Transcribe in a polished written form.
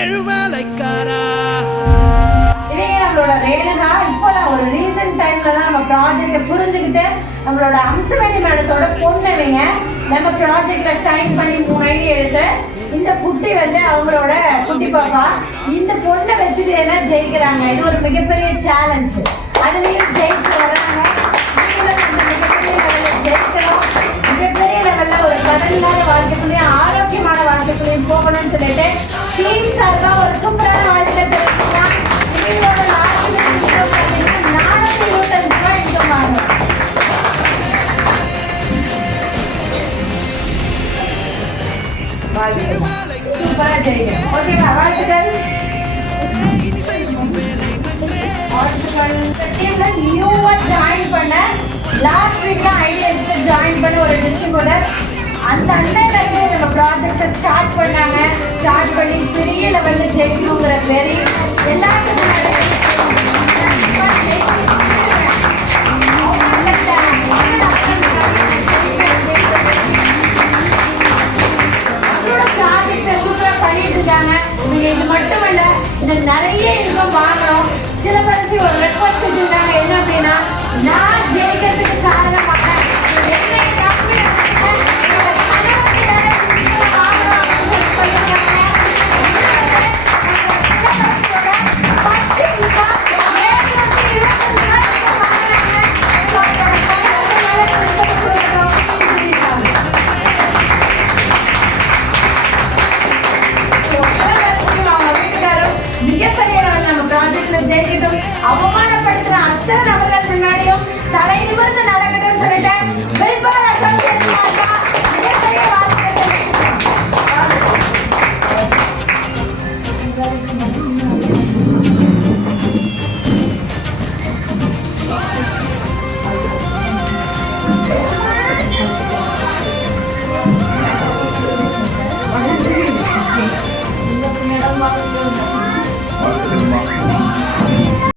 எழுவாலைக்காரா. இதே நம்மளோட ரேணுகா இப்போதான் ஒரு ரீசெண்ட் டைம்ல தான் நம்ம ப்ராஜெக்டை புரிஞ்சுக்கிட்டு நம்மளோட அம்சவேணி மேடத்தோட பொண்ணுவீங்க நம்ம ப்ராஜெக்ட்ல சைன் பண்ணி 3 ஐடி எடுத்து இந்த குட்டி வந்து அவங்களோட குட்டி பாப்பா இந்த பொண்ணை வச்சுட்டு என்ன ஜெயிக்கிறாங்க. இது ஒரு மிகப்பெரிய சேலஞ்ச். அதுலயும் ஜெயிச்சு வராங்க. மிகப்பெரிய லெவலில் ஜெயிக்கிறோம். மிகப்பெரிய லெவல்ல ஒரு கடனான வாழ்க்கைக்குள்ளேயும் ஆரோக்கியமான வாழ்க்கைக்குள்ளேயும் போகணும்னு சொல்லிட்டு டீம் சார்பா ஒரு சூப்பரான வாழ்க்கை தெரிவிக்கலாம். இவங்களோட சூப்பரா ஜெயிக்கிறோம். ஓகேவா? வாழ்த்துக்கள். டீம்ல நியூவா ஜாயின் பண்ண லாஸ்ட் வீக்ல ஐடியா எடுத்து ஜாயின் பண்ண ஒரு டிஸ்ட்ரிபியூட்டர் அந்த அண்ணன் நம்ம ப்ராஜெக்டை ஸ்டார்ட் பண்ணாங்க. ஸ்டார்ட் பண்ணி பெரிய லெவல்ல ஜெயிக்கணுங்கிற வெறி எல்லாத்துக்கும் இது மட்டும் இல்ல, இது நிறைய இன்கம் வாங்கணும். சில பேருக்கு ஒரு ரெக்வஸ்ட் செஞ்சிருந்தாங்க. என்ன அப்படின்னா, நான் ஜெயிக்கிறதுக்கு காரணம்